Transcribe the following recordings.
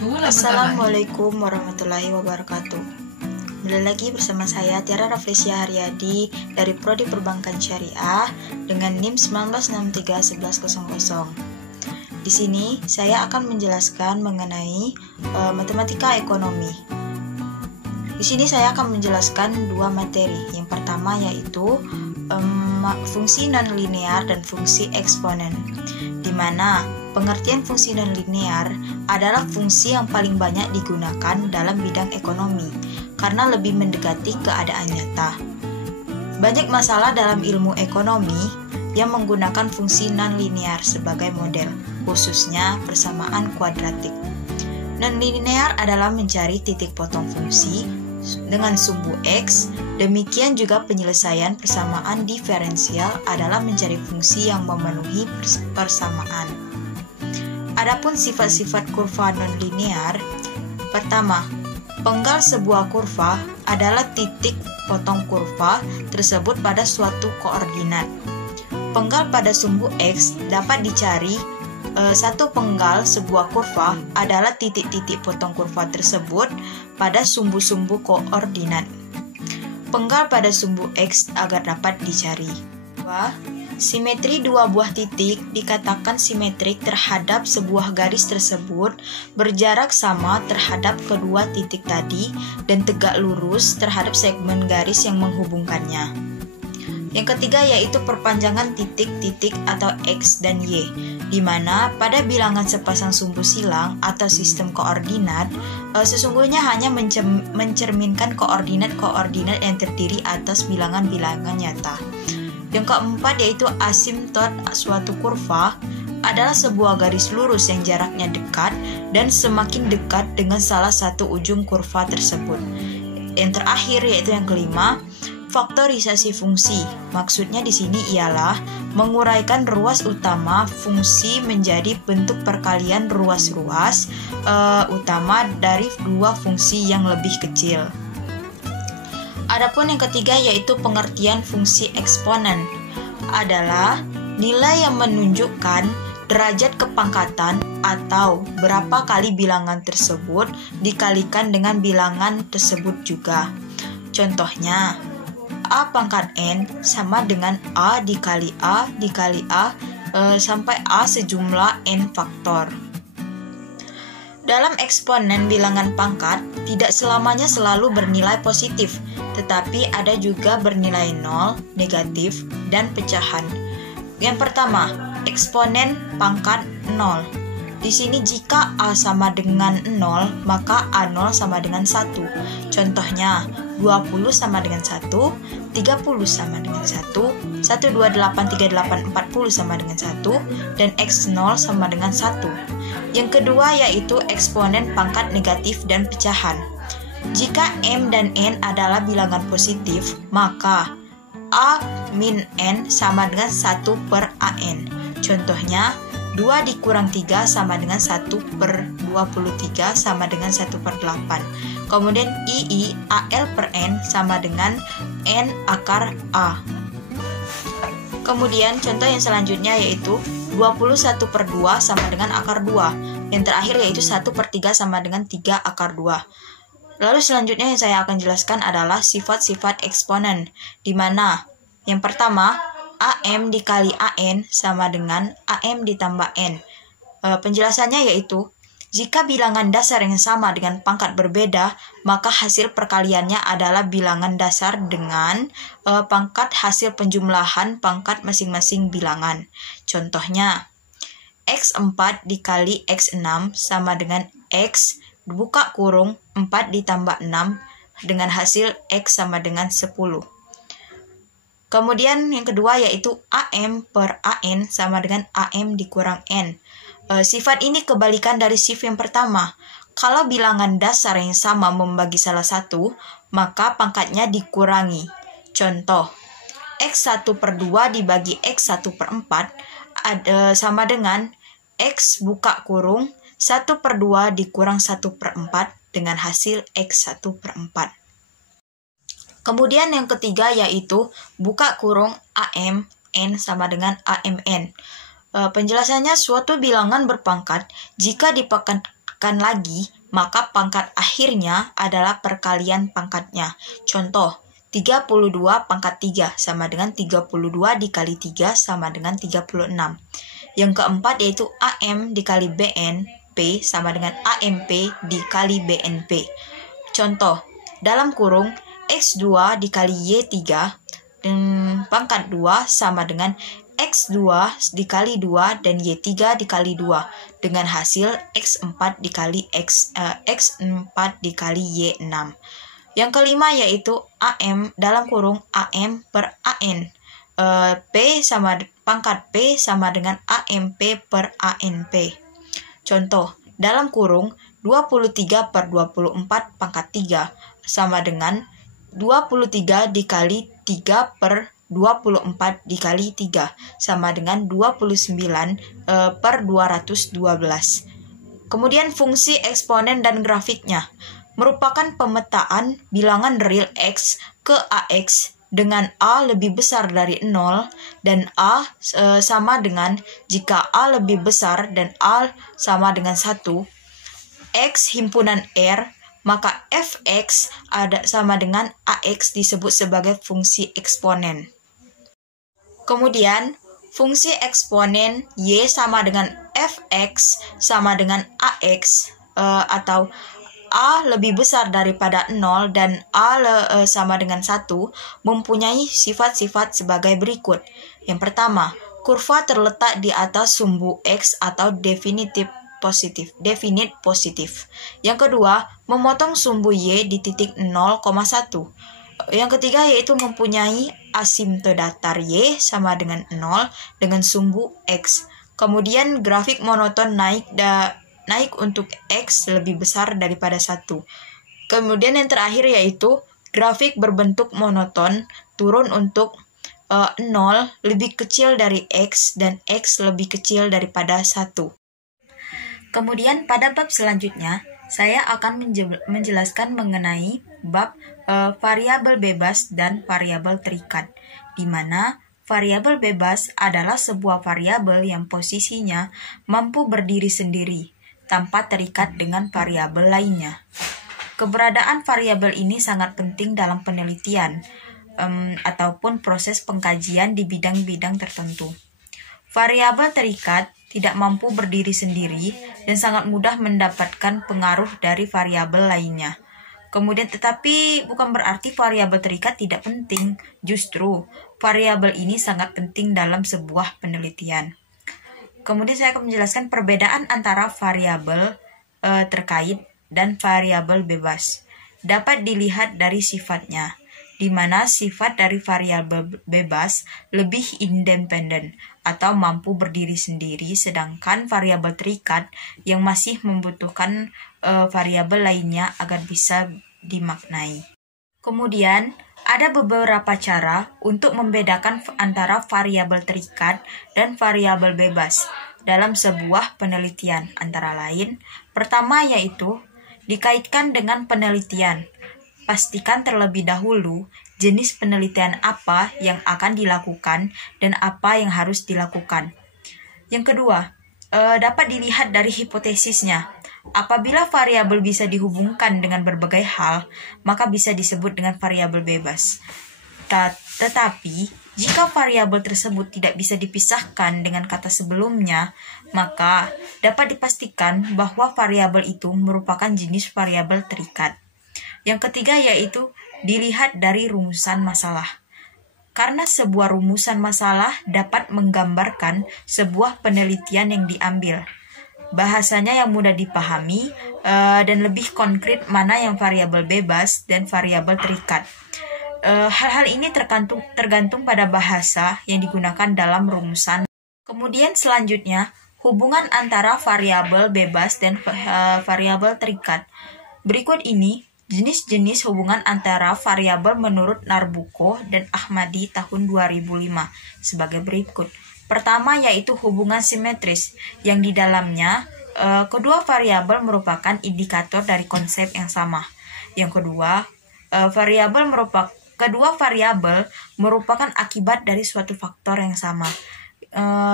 Assalamualaikum warahmatullahi wabarakatuh. Kembali lagi bersama saya Tiara Raflesia Haryadi dari Prodi Perbankan Syariah dengan NIM 19631100. Di sini saya akan menjelaskan mengenai matematika ekonomi. Di sini saya akan menjelaskan dua materi. Yang pertama yaitu fungsi nonlinear dan fungsi eksponen, di mana pengertian fungsi nonlinear adalah fungsi yang paling banyak digunakan dalam bidang ekonomi karena lebih mendekati keadaan nyata. Banyak masalah dalam ilmu ekonomi yang menggunakan fungsi nonlinear sebagai model, khususnya persamaan kuadratik. Nonlinear adalah mencari titik potong fungsi dengan sumbu X. Demikian juga penyelesaian persamaan diferensial adalah mencari fungsi yang memenuhi persamaan. Adapun sifat-sifat kurva nonlinear, pertama, penggal sebuah kurva adalah titik potong kurva tersebut pada suatu koordinat. Penggal pada sumbu X dapat dicari. Satu penggal sebuah kurva adalah titik-titik potong kurva tersebut pada sumbu-sumbu koordinat. Penggal pada sumbu X agar dapat dicari. Simetri dua buah titik dikatakan simetrik terhadap sebuah garis tersebut berjarak sama terhadap kedua titik tadi dan tegak lurus terhadap segmen garis yang menghubungkannya. Yang ketiga yaitu perpanjangan titik-titik atau X dan Y, di mana pada bilangan sepasang sumbu silang atau sistem koordinat sesungguhnya hanya mencerminkan koordinat-koordinat yang terdiri atas bilangan-bilangan nyata. Yang keempat yaitu asimtot suatu kurva adalah sebuah garis lurus yang jaraknya dekat dan semakin dekat dengan salah satu ujung kurva tersebut. Yang terakhir yaitu yang kelima, faktorisasi fungsi. Maksudnya di sini ialah menguraikan ruas utama fungsi menjadi bentuk perkalian ruas-ruas utama dari dua fungsi yang lebih kecil. Adapun yang ketiga yaitu pengertian fungsi eksponen adalah nilai yang menunjukkan derajat kepangkatan atau berapa kali bilangan tersebut dikalikan dengan bilangan tersebut juga. Contohnya, A pangkat N sama dengan A dikali A dikali A sampai A sejumlah N faktor. Dalam eksponen bilangan pangkat, tidak selamanya selalu bernilai positif, tetapi ada juga bernilai 0, negatif, dan pecahan. Yang pertama, eksponen pangkat 0. Di sini jika A sama dengan 0, maka A0 sama dengan 1. Contohnya, 20 sama dengan 1, 30 sama dengan 1, 128, 38, 40 sama dengan 1, dan X0 sama dengan 1. Yang kedua yaitu eksponen pangkat negatif dan pecahan. Jika M dan N adalah bilangan positif, maka A min N sama dengan 1 per AN. Contohnya, 2 dikurang 3 sama dengan 1 per 23 sama dengan 1 per 8. Kemudian II AL per N sama dengan N akar A. Kemudian contoh yang selanjutnya yaitu 21 per 2 sama dengan akar 2. Yang terakhir yaitu 1 per 3 sama dengan 3 akar 2. Lalu selanjutnya yang saya akan jelaskan adalah sifat-sifat eksponen, di mana yang pertama AM dikali AN sama dengan AM ditambah N. Penjelasannya yaitu, jika bilangan dasar yang sama dengan pangkat berbeda, maka hasil perkaliannya adalah bilangan dasar dengan pangkat hasil penjumlahan pangkat masing-masing bilangan. Contohnya, X4 dikali X6 sama dengan X buka kurung 4 ditambah 6 dengan hasil X sama dengan 10. Kemudian yang kedua yaitu AM per AN sama dengan AM dikurang N. Sifat ini kebalikan dari sifat yang pertama. Kalau bilangan dasar yang sama membagi salah satu, maka pangkatnya dikurangi. Contoh, X1 per 2 dibagi X1 per 4 sama dengan X buka kurung 1 per 2 dikurang 1 per 4 dengan hasil X1 per 4. Kemudian yang ketiga yaitu buka kurung AM N sama dengan AMN. Penjelasannya suatu bilangan berpangkat jika ditambahkan lagi, maka pangkat akhirnya adalah perkalian pangkatnya. Contoh, 32 pangkat 3 sama dengan 32 dikali 3 sama dengan 36. Yang keempat yaitu AM dikali BNP sama dengan AMP dikali BNP. Contoh, dalam kurung X2 dikali Y3 dan pangkat 2 sama dengan X2 dikali 2 dan Y3 dikali 2 dengan hasil X4 dikali X4 dikali Y6. Yang kelima yaitu AM dalam kurung AM per AN. P sama pangkat P sama dengan AMP per ANP. Contoh, dalam kurung 23 per 24 pangkat 3 sama dengan 23 dikali 3 per 24 dikali 3 sama dengan 29 per 212. Kemudian fungsi eksponen dan grafiknya merupakan pemetaan bilangan real X ke AX dengan A lebih besar dari 0 dan A sama dengan jika A lebih besar dan A sama dengan 1, X himpunan R, maka Fx sama dengan Ax disebut sebagai fungsi eksponen. Kemudian, fungsi eksponen Y sama dengan Fx sama dengan Ax atau A lebih besar daripada 0 dan A sama dengan 1 mempunyai sifat-sifat sebagai berikut. Yang pertama, kurva terletak di atas sumbu X atau definite positif. Yang kedua, memotong sumbu Y di titik 0,1. Yang ketiga yaitu mempunyai asimto datar Y sama dengan 0 dengan sumbu X. Kemudian grafik monoton naik untuk X lebih besar daripada 1. Kemudian yang terakhir yaitu grafik berbentuk monoton turun untuk 0 lebih kecil dari X dan X lebih kecil daripada 1. Kemudian pada bab selanjutnya, saya akan menjelaskan mengenai bab variabel bebas dan variabel terikat, di mana variabel bebas adalah sebuah variabel yang posisinya mampu berdiri sendiri, tanpa terikat dengan variabel lainnya. Keberadaan variabel ini sangat penting dalam penelitian ataupun proses pengkajian di bidang-bidang tertentu. Variabel terikat tidak mampu berdiri sendiri dan sangat mudah mendapatkan pengaruh dari variabel lainnya. Kemudian tetapi bukan berarti variabel terikat tidak penting, justru variabel ini sangat penting dalam sebuah penelitian. Kemudian saya akan menjelaskan perbedaan antara variabel terkait dan variabel bebas. Dapat dilihat dari sifatnya, di mana sifat dari variabel bebas lebih independen atau mampu berdiri sendiri, sedangkan variabel terikat yang masih membutuhkan variabel lainnya agar bisa dimaknai. Kemudian, ada beberapa cara untuk membedakan antara variabel terikat dan variabel bebas dalam sebuah penelitian, antara lain, pertama yaitu dikaitkan dengan penelitian. Pastikan terlebih dahulu jenis penelitian apa yang akan dilakukan dan apa yang harus dilakukan. Yang kedua, dapat dilihat dari hipotesisnya. Apabila variabel bisa dihubungkan dengan berbagai hal, maka bisa disebut dengan variabel bebas. Tetapi, jika variabel tersebut tidak bisa dipisahkan dengan kata sebelumnya, maka dapat dipastikan bahwa variabel itu merupakan jenis variabel terikat. Yang ketiga yaitu dilihat dari rumusan masalah. Karena sebuah rumusan masalah dapat menggambarkan sebuah penelitian yang diambil. Bahasanya yang mudah dipahami dan lebih konkret mana yang variabel bebas dan variabel terikat. Hal-hal ini tergantung pada bahasa yang digunakan dalam rumusan. Kemudian selanjutnya, hubungan antara variabel bebas dan variabel terikat. Berikut ini jenis-jenis hubungan antara variabel menurut Narbuko dan Ahmadi tahun 2005 sebagai berikut. Pertama yaitu hubungan simetris, yang di dalamnya kedua variabel merupakan indikator dari konsep yang sama. Yang kedua, kedua variabel merupakan akibat dari suatu faktor yang sama.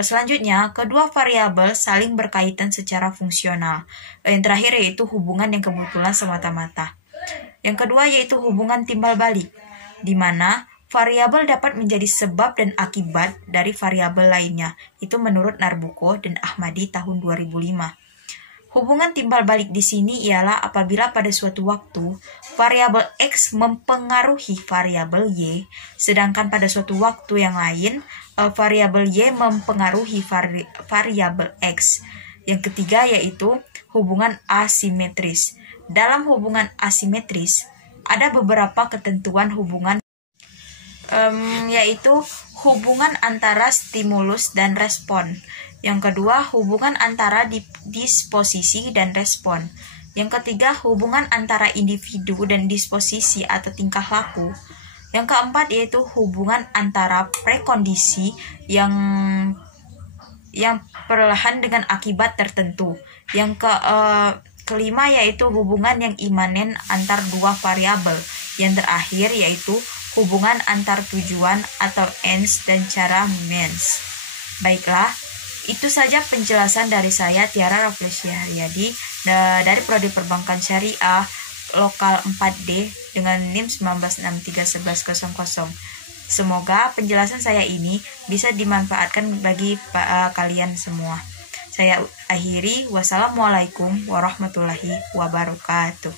Selanjutnya, kedua variabel saling berkaitan secara fungsional. Yang terakhir yaitu hubungan yang kebetulan semata-mata. Yang kedua yaitu hubungan timbal balik, di mana variabel dapat menjadi sebab dan akibat dari variabel lainnya. Itu menurut Narbuko dan Ahmadi tahun 2005. Hubungan timbal balik di sini ialah apabila pada suatu waktu variabel X mempengaruhi variabel Y, sedangkan pada suatu waktu yang lain variabel Y mempengaruhi variabel X. Yang ketiga yaitu hubungan asimetris. Dalam hubungan asimetris ada beberapa ketentuan hubungan, yaitu hubungan antara stimulus dan respon. Yang kedua, hubungan antara disposisi dan respon. Yang ketiga, hubungan antara individu dan disposisi atau tingkah laku. Yang keempat yaitu hubungan antara prekondisi yang perlahan dengan akibat tertentu. Yang kelima yaitu hubungan yang imanen antar dua variabel. Yang terakhir yaitu hubungan antar tujuan atau ends dan cara means. Baiklah, itu saja penjelasan dari saya, Tiara Raflesia Haryadi, dari Prodi Perbankan Syariah Lokal 4D dengan NIM 19631100. Semoga penjelasan saya ini bisa dimanfaatkan bagi kalian semua. Saya akhiri, wassalamualaikum warahmatullahi wabarakatuh.